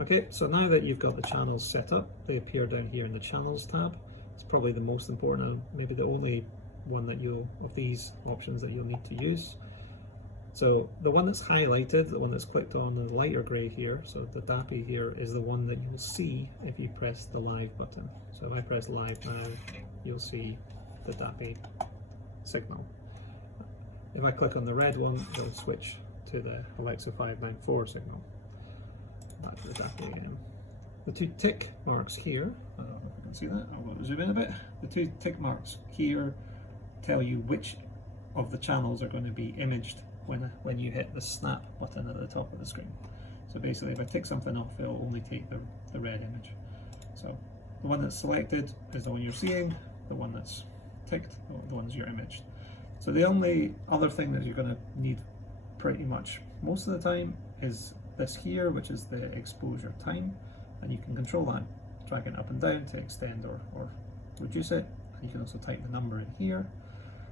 Okay, so now that you've got the channels set up, they appear down here in the Channels tab. It's probably the most important, maybe the only one that of these options that you'll need to use. So the one that's highlighted, the one that's clicked on the lighter grey here, so the DAPI here, is the one that you'll see if you press the live button. So if I press live now, you'll see the DAPI signal. If I click on the red one, it'll switch to the Alexa 594 signal. Back to the DAPI again. The two tick marks here, I don't know if you can see that, I'll zoom in a bit. The two tick marks here tell you which of the channels are going to be imaged when you hit the snap button at the top of the screen. So basically if I tick something off, it'll only take the red image. So the one that's selected is the one you're seeing, the one that's ticked, the ones you're imaged. So the only other thing that you're going to need pretty much most of the time is this here, which is the exposure time, and you can control that, drag it up and down to extend or reduce it, and you can also type the number in here.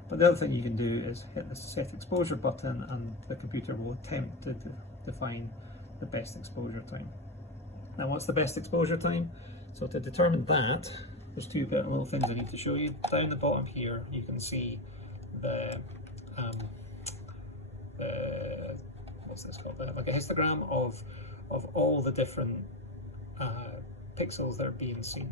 But the other thing you can do is hit the set exposure button and the computer will attempt to define the best exposure time. Now what's the best exposure time? So to determine that, there's two little things I need to show you. Down the bottom here you can see the what's this called? Like a histogram of all the different pixels that are being seen.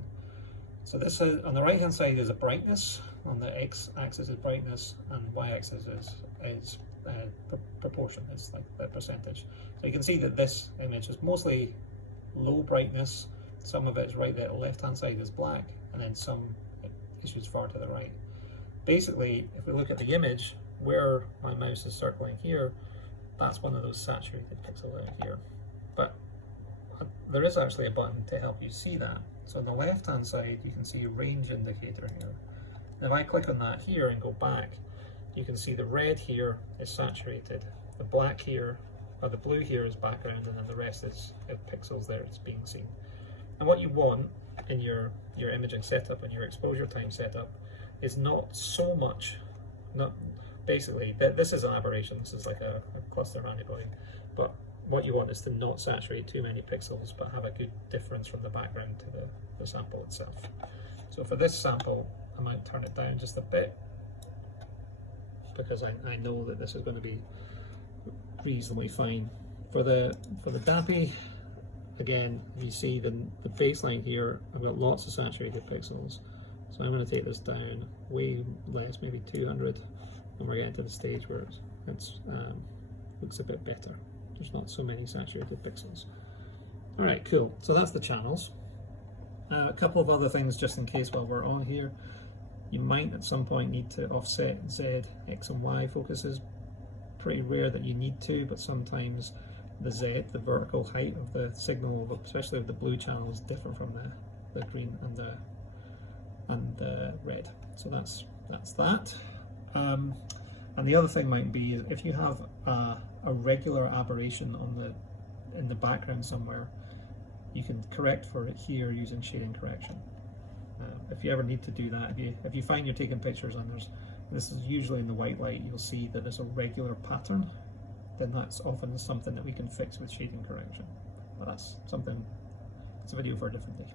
So this is, on the right hand side is a brightness, on the x axis is brightness, and y axis is proportion, it's like the percentage. So you can see that this image is mostly low brightness, some of it is right there, the left hand side is black, and then some issues far to the right. Basically, if we look at the image, where my mouse is circling here, that's one of those saturated pixels out here. But there is actually a button to help you see that. So on the left hand side you can see a range indicator here. And if I click on that here and go back, you can see the red here is saturated, the black here, or the blue here is background, and then the rest is pixels there it's being seen. And what you want in your imaging setup and your exposure time setup is not so much, basically this is an aberration, this is like a cluster antibody, but what you want is to not saturate too many pixels but have a good difference from the background to the sample itself. So for this sample I might turn it down just a bit because I know that this is going to be reasonably fine. For the DAPI, again you see the baseline here, I've got lots of saturated pixels, so I'm going to take this down way less, maybe 200, and we're getting to the stage where it looks a bit better. There's not so many saturated pixels. Alright, cool. So that's the channels. A couple of other things just in case while we're on here. You might at some point need to offset Z, X and Y focuses. Pretty rare that you need to, but sometimes the Z, the vertical height of the signal, especially of the blue channel, is different from the green and the red. So that's that. And the other thing might be is if you have a regular aberration in the background somewhere, you can correct for it here using shading correction. If you ever need to do that, if you find you're taking pictures and this is usually in the white light, you'll see that there's a regular pattern, then that's often something that we can fix with shading correction. But that's something, it's a video for a different day.